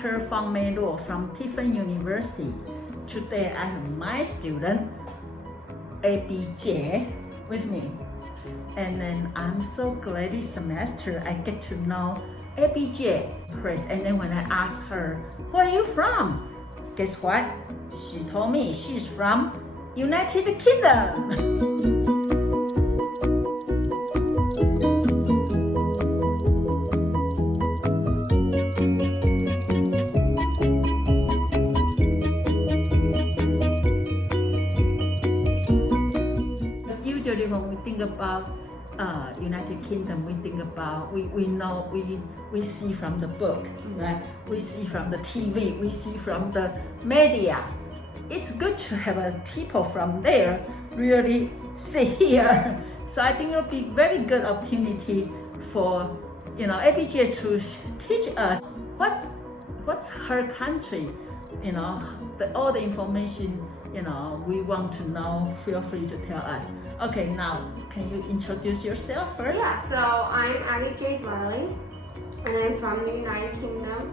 Dr. Fang-Mei Law from Tiffin University. Today I have my student, Abbie-Jade, with me. And then I'm so glad this semester I get to know Abbie-Jade first. And then when I asked her, where are you from? Guess what? She told me she's from United Kingdom. Usually when we think about United Kingdom, we think about, we see from the book, right? We see from the TV, we see from the media. It's good to have people from there really sit here. So I think it'll be very good opportunity for Abbie-Jade to teach us what's her country, all the information we want to know. Feel free to tell us. Okay, now can you introduce yourself first? Yeah, so I'm Abbie-Jade Riley, and I'm from the United Kingdom.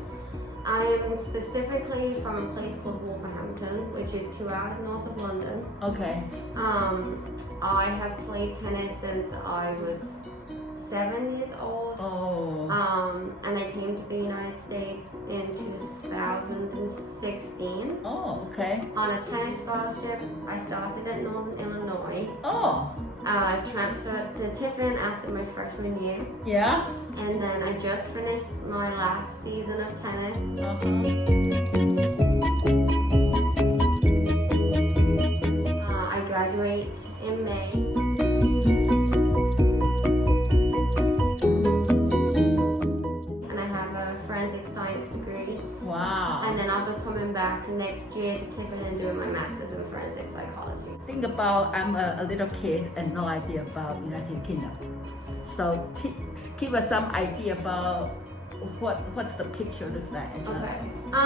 I am specifically from a place called Wolverhampton, which is 2 hours north of London. Okay. I have played tennis since I was 7 years old. Oh. And I came to the United States in 2016. Oh, okay. On a tennis scholarship. I started at Northern Illinois. Oh. I transferred to Tiffin after my freshman year. Yeah. And then I just finished my last season of tennis. I graduate in May. And I have a forensic science degree. Wow. And then I'll be coming back next year to Tiffin and doing my master's in forensic psychology. Think about, I'm a little kid and no idea about United Kingdom. So give us some idea about what's the picture looks like. Okay.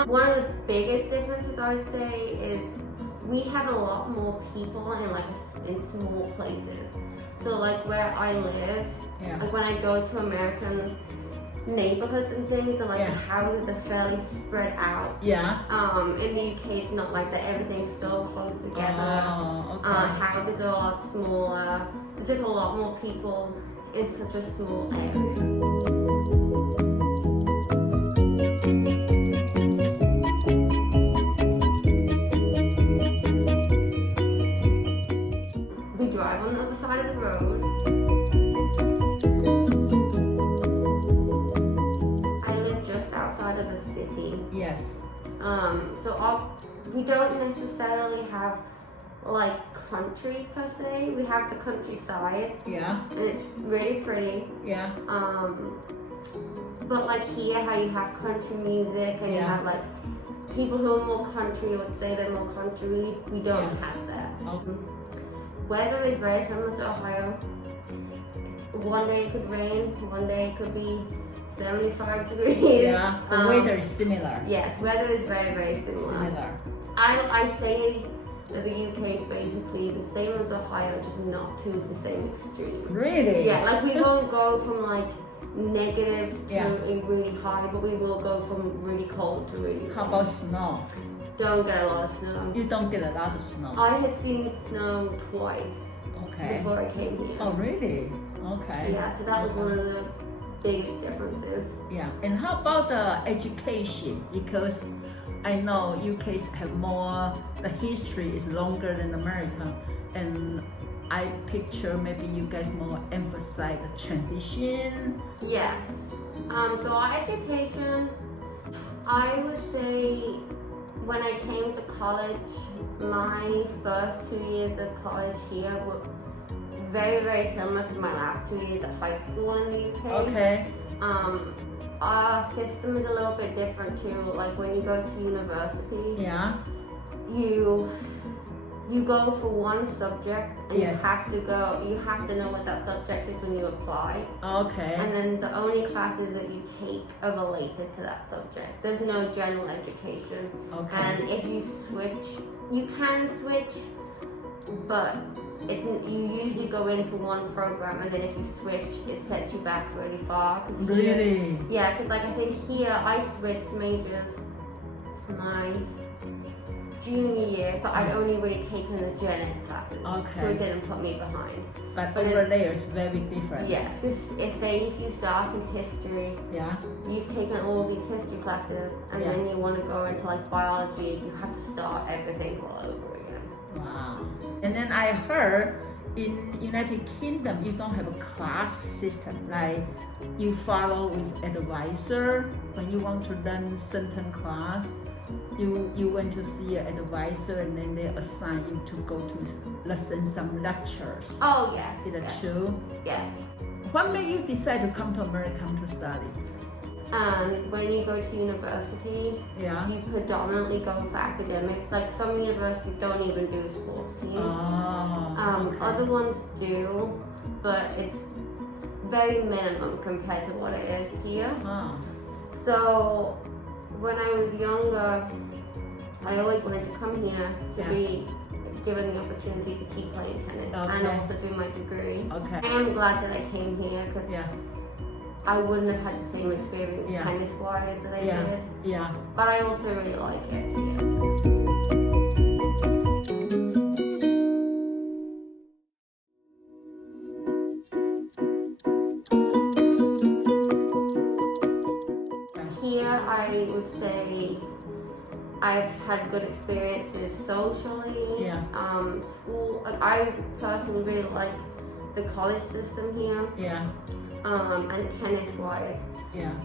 One of the biggest differences I would say is we have a lot more people in small places. So like where I live, like when I go to American neighborhoods and things, and the houses are fairly spread out. Yeah. In the UK it's not like that. Everything's so close together. Oh, okay. Houses are a lot smaller. There's just a lot more people in such a small area. We drive on the other side of the road. Outside of the city. Yes. So we don't necessarily have like country per se. We have the countryside. Yeah. And it's really pretty. Yeah. But like here, how you have country music and you have like people who are more country would say they're more country. We don't have that. Okay. Weather is very similar to Ohio. One day it could rain. One day it could be 75 degrees. Yeah, the weather is similar. Yes, weather is very, very similar. I say that the UK is basically the same as Ohio, just not to the same extreme. Really? Yeah, like we won't go from like negatives to a really high, but we will go from really cold to really hot. How about snow? Don't get a lot of snow. You don't get a lot of snow. I had seen snow twice before I came here. Oh, really? Okay. Yeah, so that was one of the big differences. Yeah, and how about the education? Because I know UK's have more, the history is longer than America, and I picture maybe you guys more emphasize the tradition. Yes. So our education, I would say when I came to college, my first 2 years of college here were very, very similar to my last 2 years at high school in the UK. Okay. Our system is a little bit different too. Like when you go to university, you go for one subject and you have to know what that subject is when you apply. Okay. And then the only classes that you take are related to that subject. There's no general education. Okay. And if you switch, you can switch, but you usually go in for one program, and then if you switch, it sets you back really far. Really? Yeah, because like I think here I switched majors to my junior year, but I'd only really taken the gen ed classes, so it didn't put me behind. But over there is very different. Yes, because if you start in history, you've taken all these history classes, and then you want to go into like biology, you have to start everything all over again. Wow. And then I heard in United Kingdom you don't have a class system, like you follow with advisor when you want to learn certain class. You went to see an advisor and then they assign you to go to listen some lectures. Oh yes. Is that true? Yes. What made you decide to come to America to study? When you go to university, you predominantly go for academics. Like some universities don't even do sports teams. Other ones do, but it's very minimum compared to what it is here. So when I was younger, I always wanted to come here to be given the opportunity to keep playing tennis and also do my degree. I am glad that I came here because I wouldn't have had the same experience tennis-wise that I did. But I also really like it here. I would say I've had good experiences socially. School. Like I personally really like the college system here. And tennis-wise,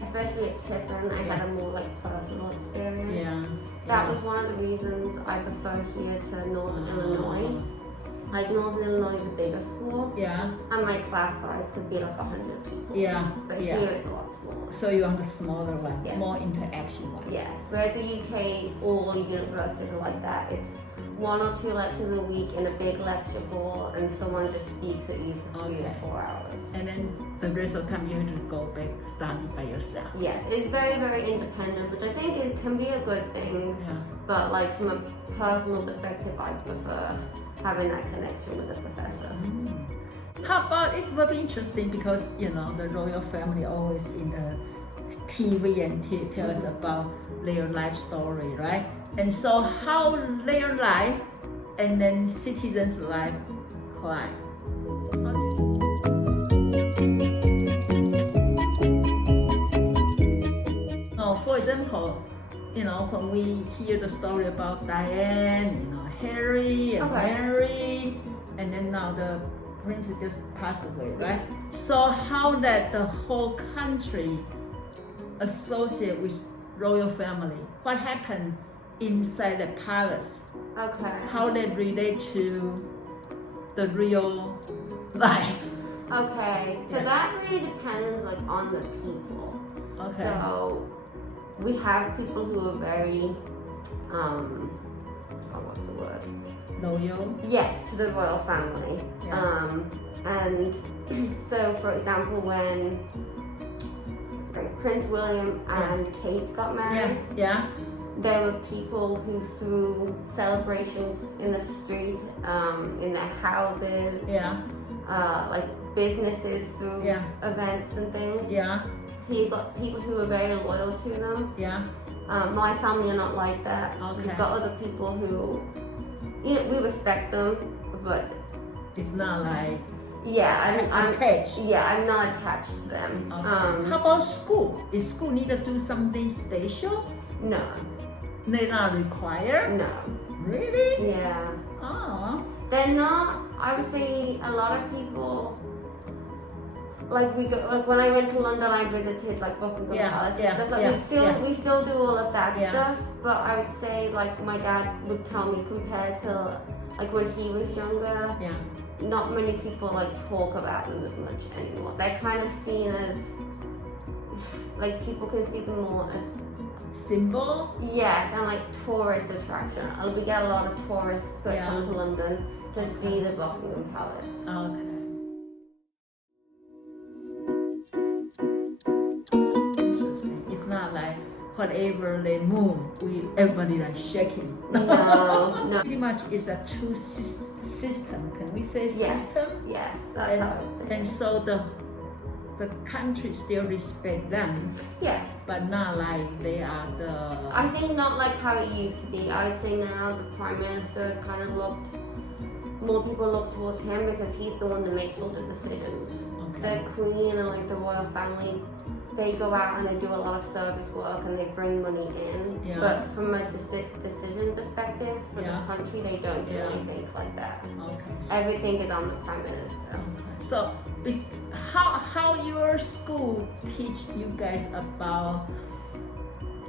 especially at Tiffin, I had a more like personal experience. That was one of the reasons I prefer here to Northern Illinois. Like Northern Illinois is a bigger school, and my class size could be like 100 people. But here it's a lot smaller. So you want the smaller one, more interaction one. Yes, whereas the UK, all universities are like that. It's 1 or 2 lectures a week in a big lecture hall, and someone just speaks at you for 3 or 4 hours. And then the rest of the time you have to go back study by yourself. Yes, it's very, very independent, which I think it can be a good thing. But like from a personal perspective, I prefer having that connection with the professor. How about, it's very interesting because you know the royal family always in the TV and tell us about their life story, right? And so how their life and then citizens' life collide. For example, you know, when we hear the story about Diane, you know, Harry and Mary, and then now the prince just passed away, right? So how that the whole country associate with royal family? What happened inside the palace? How they relate to the real life? So that really depends like on the people. So we have people who are very what's the word? Loyal? Yes, to the royal family. And so for example, when Prince William and Kate got married, there were people who threw celebrations in the street, in their houses, like businesses threw events and things. So you've got people who are very loyal to them. My family are not like that. We've got other people who, you know, we respect them, but it's not like I'm attached. I'm not attached to them. How about school? Is school need to do something special? No. They're not required? No. Really? Yeah. Oh. They're not. I would say a lot of people. Like when I went to London, I visited like Buckingham Palace and stuff. We still do all of that stuff. But I would say like my dad would tell me compared to like when he was younger, not many people like talk about them as much anymore. They're kind of seen as like people can see them more as symbol. Yes, and like tourist attraction. We get a lot of tourists who come to London to see the Buckingham Palace. Whatever they move, everybody like shaking. No. Pretty much it's a two system. Can we say system? Yes, that's how I would say. And so the country still respect them, Yes. but not like they are the. I think not like how it used to be. I would say now the Prime Minister kind of more people look towards him because he's the one that makes all the decisions. Okay. The Queen and like the royal family, they go out and they do a lot of service work and they bring money in. Yeah. But from a decision perspective for Yeah. the country, they don't do Yeah. anything like that. Okay. Everything is on the Prime Minister. Okay. So, how your school teach you guys about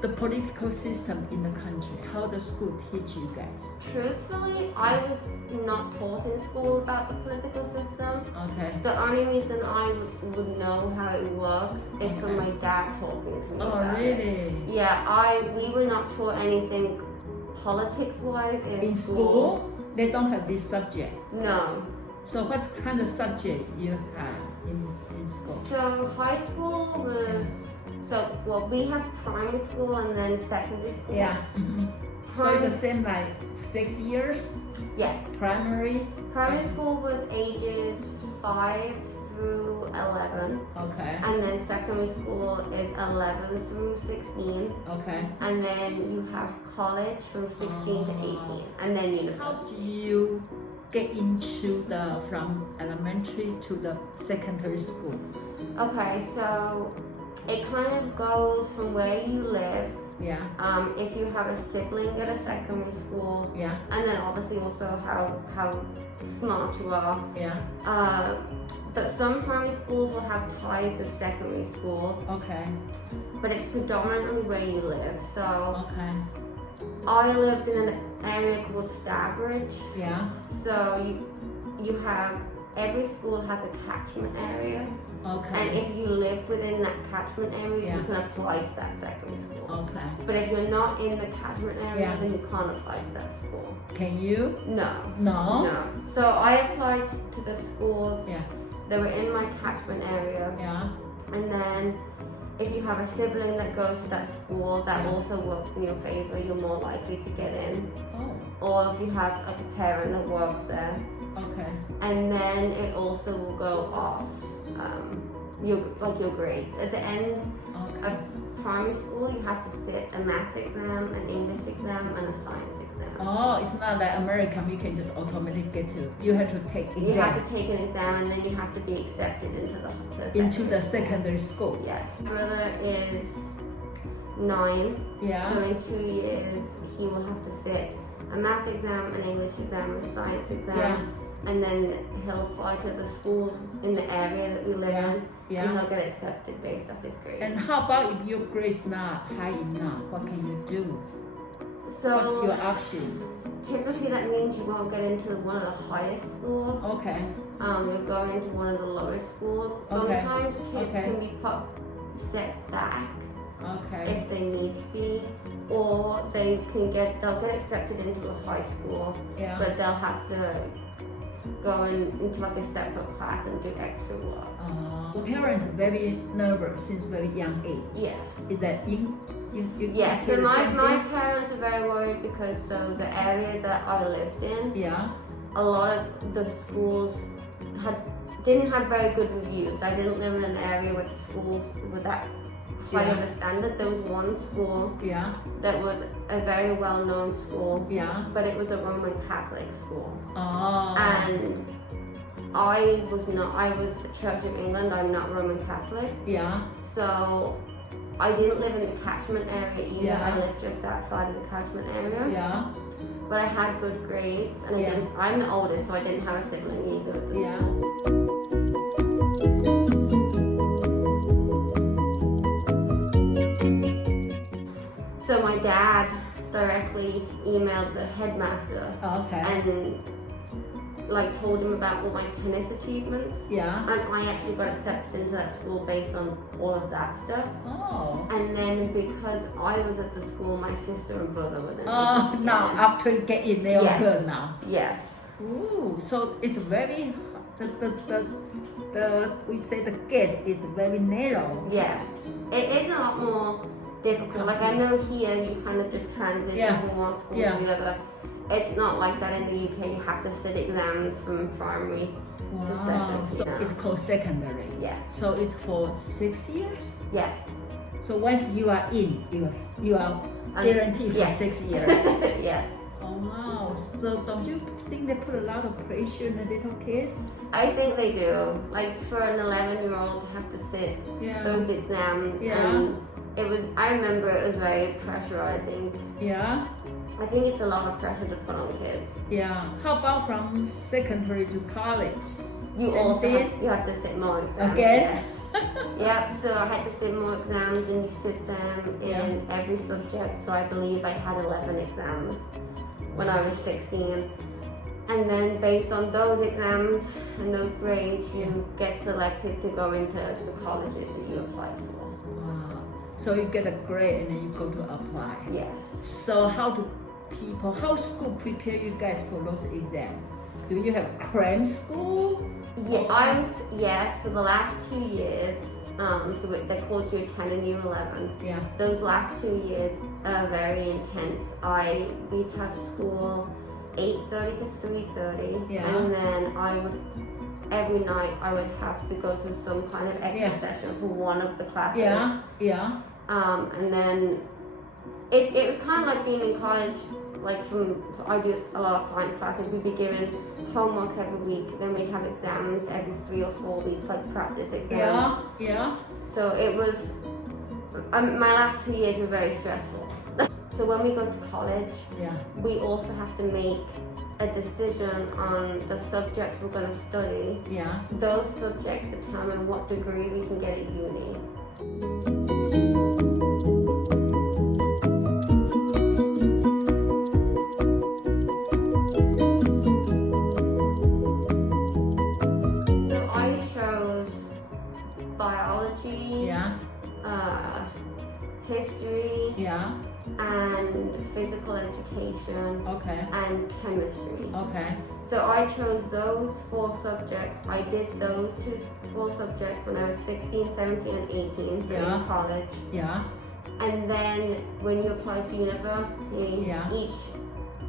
the political system in the country? How the school teach you guys? Truthfully, I was not taught in school about the political system. Okay. The only reason I would know how it works is from my dad talking to me Oh, about really? it. Yeah, we were not taught anything politics-wise in school, they don't have this subject. No. So, what kind of subject you have in school? So high school was we have primary school and then secondary school. Yeah. Mm-hmm. So it's the same like 6 years. Yes. Primary. Primary school was ages 5 through 11. Okay. And then secondary school is 11 through 16. Okay. And then you have college from 16 to 18. And then How university. do you get into from elementary to the secondary school? Okay, so it kind of goes from where you live. Yeah. If you have a sibling at a secondary school. Yeah. And then obviously also how smart you are. Yeah. But some primary schools will have ties with secondary schools. Okay. But it's predominantly where you live. So Okay. I lived in an area called Starbridge. Yeah. So you have every school has a catchment area. Okay. And if you live within that catchment area, Yeah. you can apply to that secondary school. Okay. But if you're not in the catchment area, Yeah. then you can't apply to that school. Can you? No. No. No. So I applied to the schools Yeah. that were in my catchment area. Yeah. And then if you have a sibling that goes to that school, that Yeah. also works in your favor, you're more likely to get in. Oh. Or if you have like a parent that works there. Okay. And then it also will go off your grades. At the end Okay. of primary school, you have to sit a math exam, an English exam, and a science exam. Oh, it's not like American. You can just automatically get to. You have to take You have exam to take an exam, and then you have to be accepted into the school. secondary school. Yes. My brother is 9. Yeah. So in 2 years, he will have to sit a math exam, an English exam, and a science exam. Yeah. And then he'll apply to the schools in the area that we live Yeah. in. Yeah. And he'll get accepted based off his grades. And how about if your grade's not high enough? What can you do? So What's your option? typically that means you won't get into one of the highest schools. Okay. You'll go into one of the lowest schools. Okay. Sometimes kids Okay. can be set back Okay. if they need to be, or they'll get accepted into a high school, Yeah. but they'll have to go into like a separate class and do extra work. Parents very nervous since very young age. Yeah. Is that you Yeah, so feel the same my thing? parents are very worried because the area that I lived in, Yeah. a lot of the schools didn't have very good reviews. I didn't live in an area where the schools were that high of a standard. There was one school Yeah. that was a very well-known school, Yeah. but it was a Roman Catholic school. Oh. And I was the Church of England, I'm not Roman Catholic. Yeah. So I didn't live in the catchment area either. Yeah. I lived just outside of the catchment area. Yeah. But I had good grades, and Yeah. I'm the oldest, so I didn't have a sibling either at the Yeah. school. So my dad directly emailed the headmaster Okay. and told him about all my tennis achievements. Yeah. And I actually got accepted into that school based on all of that stuff. Oh. And then because I was at the school, my sister and brother were there. Oh, now after you get in, they are Yes. good now. Yes. Ooh, so it's very we say the gate is very narrow. Yes. It is a lot more difficult. Like I know here you kind of just transition Yeah. from one school Yeah. to the other. it's not like that in the UK. You have to sit exams from primary to secondary. So it's called secondary. Yeah. So it's for 6 years? Yes. So once you are in, you are guaranteed for 6 years. Yeah. Oh wow. So don't you think they put a lot of pressure on the little kids? I think they do. Like for an 11-year-old to have to sit those exams, and I remember it was very pressurizing. Yeah. I think it's a lot of pressure to put on kids. Yeah. How about from secondary to college? You have to sit more exams. Again? Yep, so I had to sit more exams, and you sit them in every subject. So I believe I had 11 exams when I was 16. And then based on those exams and those grades, you get selected to go into the colleges that you applied for. Wow. So you get a grade and then you go to apply. Yes. So how school prepare you guys for those exams? Do you have cram school? Yeah, so the last 2 years, so they called year 10 and year 11. Yeah. Those last 2 years are very intense. We'd have school 8:30 to 3:30, and then every night I would have to go to some kind of extra session for one of the classes. And then it was kind of like being in college. Like I do a lot of science classes. We'd be given homework every week, then we'd have exams every 3 or 4 weeks, like practice exams. So it was, my last 2 years were very stressful. So when we go to college, we also have to make a decision on the subjects we're going to study. Those subjects determine what degree we can get at uni. Biology, history, and physical education, and chemistry. So I chose those 4 subjects. I did those 4 subjects when I was 16, 17, and 18, so in college. And then when you apply to university, each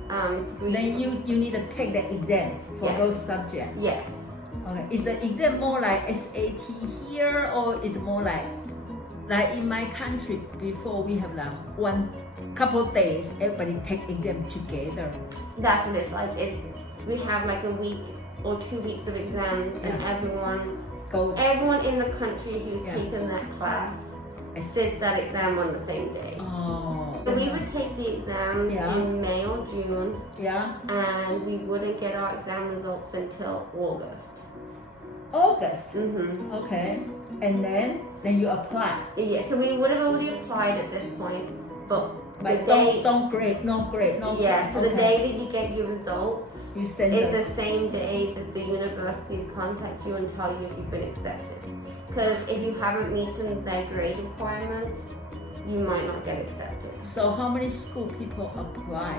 degree... Then you need to take the exam for those subjects. Yes. Okay, is the exam more like SAT here, or is it more like in my country before we have like one couple days everybody take exam together? That's what it's like. We have like a week or 2 weeks of exams, and everyone in the country who's taken that class sits that exam on the same day. So we would take the exam in May or June, and we wouldn't get our exam results until August. Okay, and then you apply. Yeah, so we would have already applied at this point, but no grade. Yeah, so the day that you get your results is the same day that the universities contact you and tell you if you've been accepted. Because if you haven't meeting their grade requirements, you might not get accepted. So how many school people apply?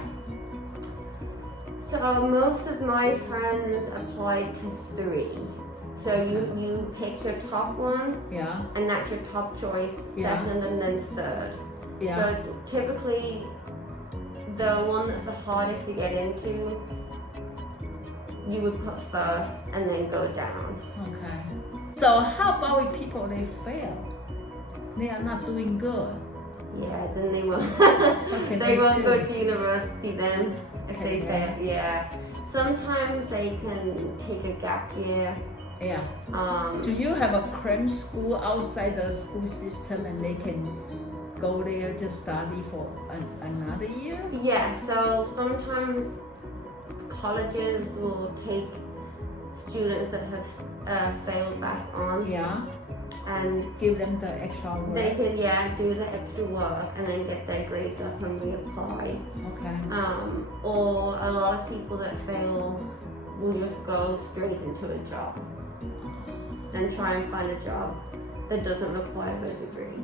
So most of my friends applied to 3. So you pick your top one, and that's your top choice, second, and then third. So typically, the one that's the hardest to get into, you would put first and then go down. Okay. So how about with people they fail? They are not doing good. Yeah, then they won't. They won't go to university then if they fail. Yeah. Sometimes they can take a gap year. Do you have a cram school outside the school system and they can go there to study for another year? Yeah, so sometimes colleges will take students that have failed back on and give them the extra work. They can do the extra work and then get their grades up and reapply. Or a lot of people that fail will just go straight into a job and try and find a job that doesn't require a degree.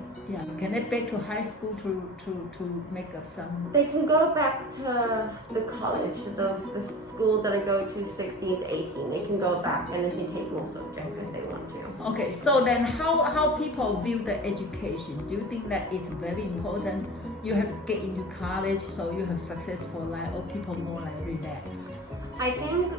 Can they back to high school to make up some? They can go back to the college, the schools that I go to 16 to 18. They can go back and they can take more subjects if they want to. Okay, so then how people view the education? Do you think that it's very important you have to get into college, so you have successful life, or people more like relaxed? I think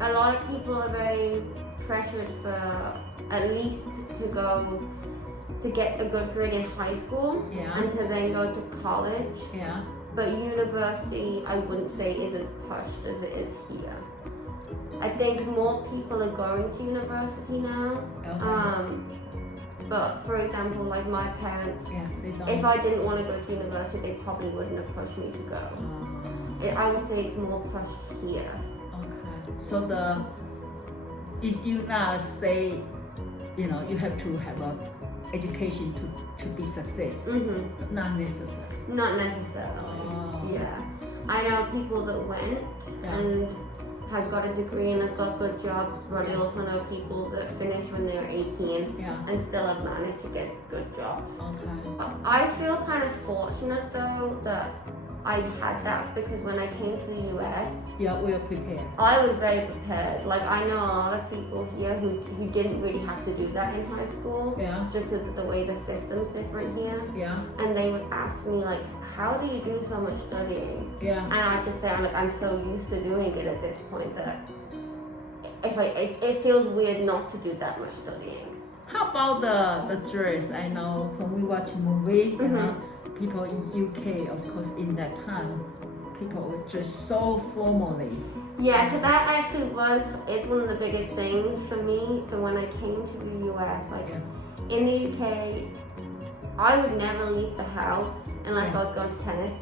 a lot of people are very pressured for at least to get a good grade in high school and to then go to college. Yeah. But university, I wouldn't say is as pushed as it is here. I think more people are going to university now. Okay. But for example, like my parents, they don't. if I didn't want to go to university, they probably wouldn't have pushed me to go. I would say it's more pushed here. Okay. So if you now say, you have to have a education to be success. Not necessary. Not necessarily. Yeah. I know people that went and have got a degree and have got good jobs, but I also know people that finished when they were 18 and still have managed to get good jobs. Okay. I feel kind of fortunate though that I had that, because when I came to the US, we were prepared. I was very prepared. Like I know a lot of people here who didn't really have to do that in high school, just because of the way the system's different here. And they would ask me like, how do you do so much studying? And I just say, I'm so used to doing it at this point that it feels weird not to do that much studying. How about the dress? I know when we watch a movie, people in UK, of course, in that time, people would dress so formally. Yeah, so that actually it's one of the biggest things for me. So when I came to the US, in the UK, I would never leave the house unless I was going to tennis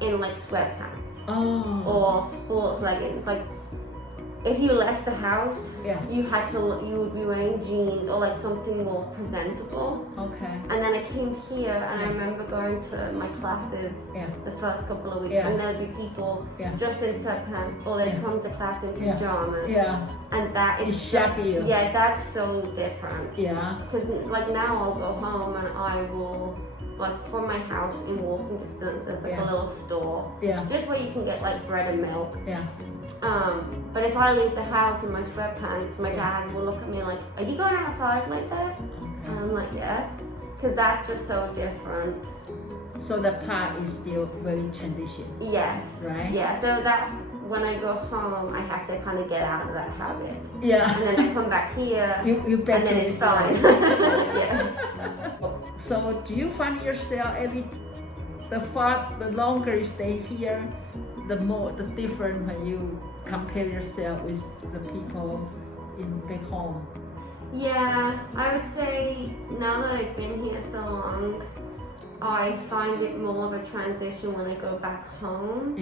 in like sweatpants or sports leggings. Like if you left the house, you would be wearing jeans or like something more presentable. Okay. And then I came here and I remember going to my classes the first couple of weeks, and there'd be people just in sweatpants, or they'd come to class in pajamas. And that is shock you. Yeah, that's so different. Yeah. Because like now I'll go home and I will, like from my house in walking distance, there's like a little store. Just where you can get like bread and milk. But if I leave the house in my sweatpants, my dad will look at me like, are you going outside like that? And I'm like, yes. Because that's just so different. So the part is still very traditional. Yes. Right? Yeah, so that's when I go home, I have to kind of get out of that habit. Yeah. And then I come back here, you and then it's fine. So do you find yourself the longer you stay here, the different when you compare yourself with the people back home? Yeah, I would say now that I've been here so long, I find it more of a transition when I go back home,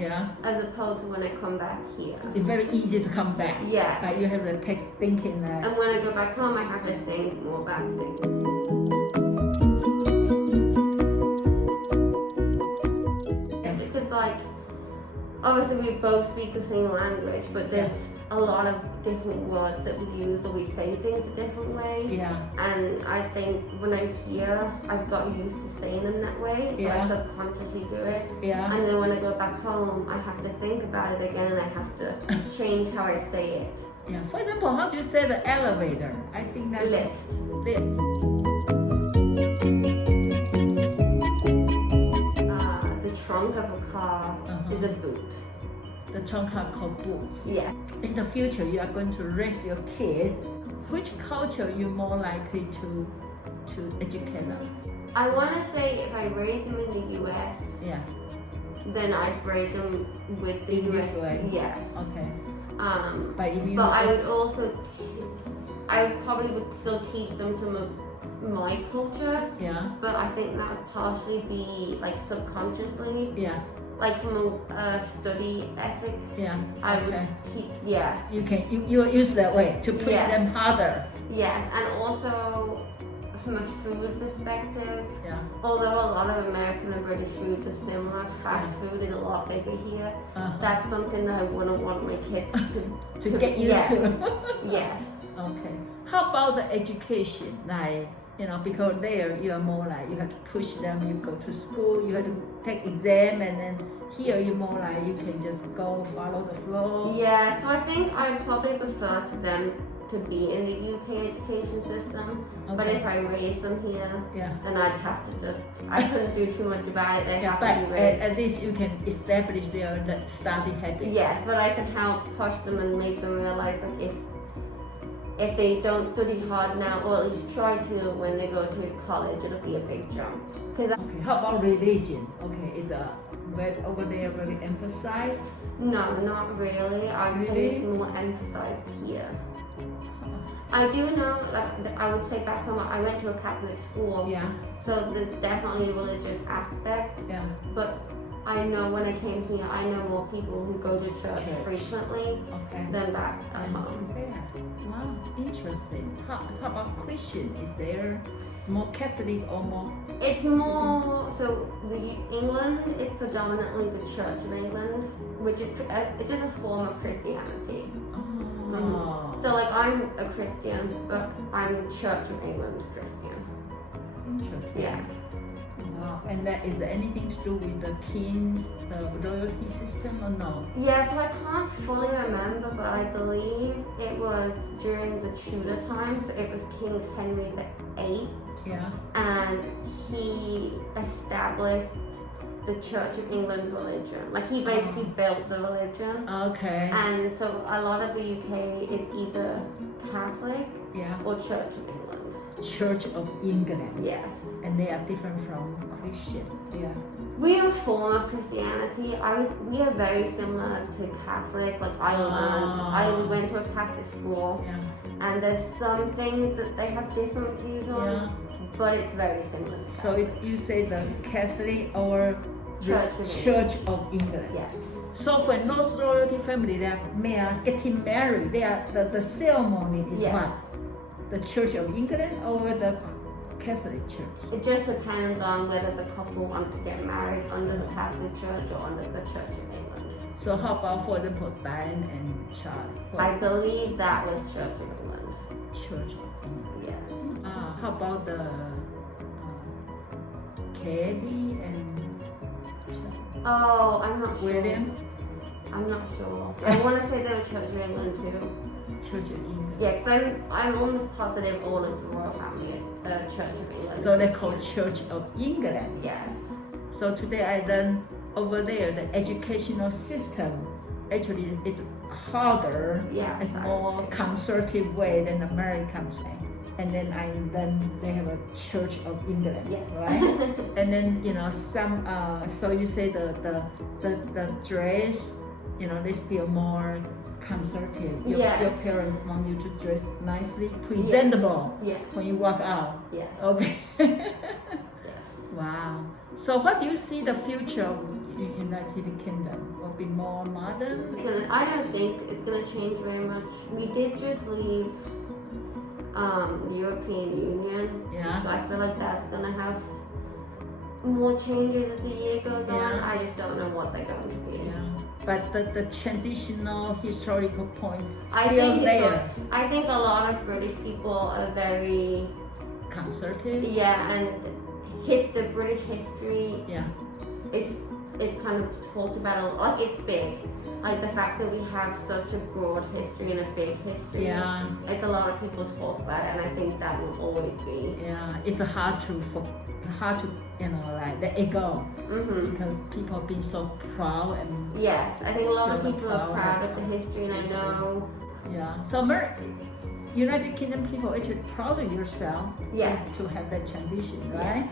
as opposed to when I come back here. It's very easy to come back. Yeah. Like you have the text thinking that. And when I go back home, I have to think more about things. Because like, obviously we both speak the same language, but there's a lot of different words that we use, or we say things a different way. And I think when I'm here, I've got used to saying them that way, so I subconsciously do it. And then when I go back home, I have to think about it again, and I have to change how I say it. For example, how do you say the elevator? I think that's lift. The trunk of a car is a boot. The trunk are called boots. Yeah. In the future, you are going to raise your kids. Which culture are you more likely to educate them? I want to say if I raise them in the US, then I'd raise them with the US. This way? Yes. Okay. But I would also, I probably would still teach them some of my culture. But I think that would partially be like subconsciously. Like from a study ethic. I would teach. You use that way to push them harder. And also from a food perspective, although a lot of American and British foods are similar, fast food is a lot bigger here. That's something that I wouldn't want my kids to get used to. Yes. Okay. How about the education? Like, because there you are more like you have to push them, you go to school, you have to take exam, and then here you're more like you can just go follow the flow. Yeah, so I think I probably prefer to be in the UK education system. Okay. But if I raise them here, Yeah. then I'd have to I couldn't do too much about it. They Yeah, have but to be raised. at least you can establish their study habit. Yes, but I can help push them and make them realize that if they don't study hard now, or at least try to when they go to college, it'll be a big jump. Okay, how about religion? Okay, is over there very emphasized? No, not really. I would say Really? it's more emphasized here. I do know, like, I would say back home, I went to a Catholic school, Yeah, so there's definitely a religious aspect. yeah. But I know when I came here, I know more people who go to church. Frequently Okay. than back at home. There. Wow, interesting. How about Christian? Is there it's more Catholic or more? It's more so. England is predominantly the Church of England, which is it's just a form of Christianity. Oh, So like I'm a Christian, but I'm Church of England Christian. interesting. Yeah. Wow. And that is there anything to do with the king's royalty system or no? Yeah, so I can't fully remember, but I believe it was during the Tudor times. So it was King Henry VIII, Yeah. and he established the Church of England religion. Like he basically built the religion. Okay. And so a lot of the UK is either Catholic Yeah. or Church of England. Church of England. Yes. And they are different from Christian. Yeah. We are a form of Christianity. We are very similar to Catholic. Like I went to a Catholic school, Yeah. and there's some things that they have different views on, Yeah. but it's very similar. To So it's, you say the Catholic or the Church of Church of England. Yes. So when those royalty family they are getting married, the ceremony is Yes. what? The Church of England or the Catholic Church? It just depends on whether the couple want to get married under the Catholic Church or under the Church of England. So how about for example Diane and Charlie? I believe that was Church of England. Church of England. Yes. How about the Katie and Oh, I'm not sure. William? I'm not sure. I want to say they were Church of England too. Church of England. Yeah, because I'm almost positive all of the royal family are Church of England. So they call Christians. Church of England. Yes. So today I learned over there the educational system actually it's harder. Yeah. It's more conservative way than Americans say. And then I learned they have a Church of England, Yes. right? And then some so you say the dress, they still more conservative. Yes. Your parents want you to dress nicely, presentable Yes. when you walk out. Yes. Okay. Yes. Wow. So what do you see the future of the United Kingdom? Will be more modern? I don't think it's going to change very much. We did just leave the European Union. Yeah. So I feel like that's going to have more changes as the year goes on. Yeah. I just don't know what they're going to be. Yeah. But the traditional historical point I still think there. I think a lot of British people are very Conservative? and the British history Yeah. is kind of talked about a lot. Like it's big. Like the fact that we have such a broad history and a big history. Yeah. It's a lot of people talk about it, and I think that will always be. Yeah. It's hard to let it go Mhm. because people have been so proud and Yes, I think a lot of So the people are power proud of of the history, and I history. know. yeah. So United Kingdom people actually proud of yourself Yes. to have that tradition, right?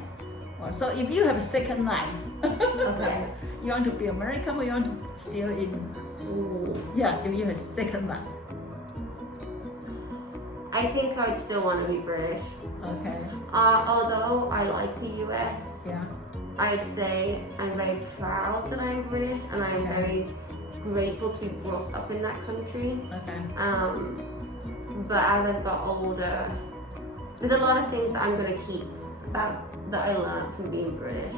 Well, so if you have a second life, Okay. you want to be American or you want to still in? Ooh. Yeah, if you have a second life. I think I'd still want to be British. Okay. Although I like the US, Yeah. I'd say I'm very proud that I'm British, and I'm Okay. very grateful to be brought up in that country. Okay. But as I've got older, there's a lot of things that I'm going to keep that I learned from being British.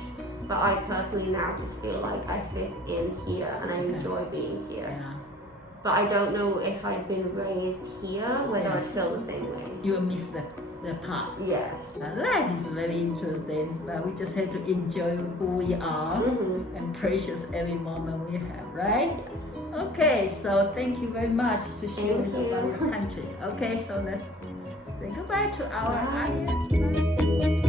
But I personally now just feel like I fit in here and I Okay. enjoy being here. Yeah. But I don't know if I'd been raised here, whether Yeah. I'd feel the same way. You will miss the part. Yes. Life is very interesting, but we just have to enjoy who we are and precious every moment we have, right? Okay, so thank you very much to share with about your country. Okay, so let's say goodbye to our audience.